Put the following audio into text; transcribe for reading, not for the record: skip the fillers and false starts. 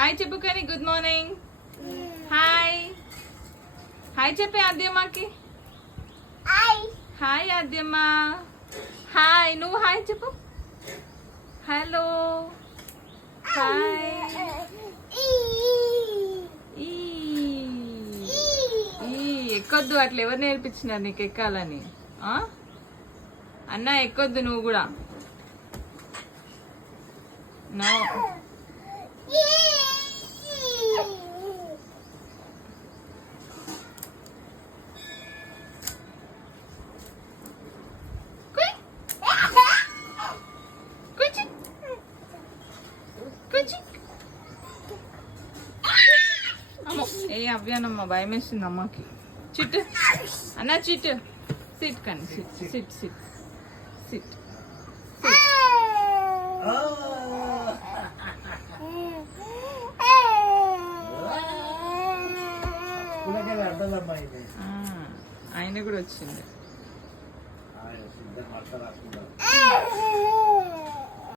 Hi చెప్పు కానీ good morning. Hi hi చెప్పే ఆద్యమ్మకి. హాయ్ ఆద్యమ్మ. హాయ్ నువ్వు హాయ్ చెప్పు. Hello hi. ఎక్కొద్దు అట్లా ఎవరు నేర్పించినారు నీకు ఎక్కాలని? అన్న ఎక్కొద్దు నువ్వు కూడా. నో ఏ అవ్యానమ్మా భయం వేస్తుంది అమ్మకి. చిట్టు అన్న చిట్టు సిట్ కానీ సిట్ సిట్ సిట్ సిట్. ఆయన కూడా వచ్చింది.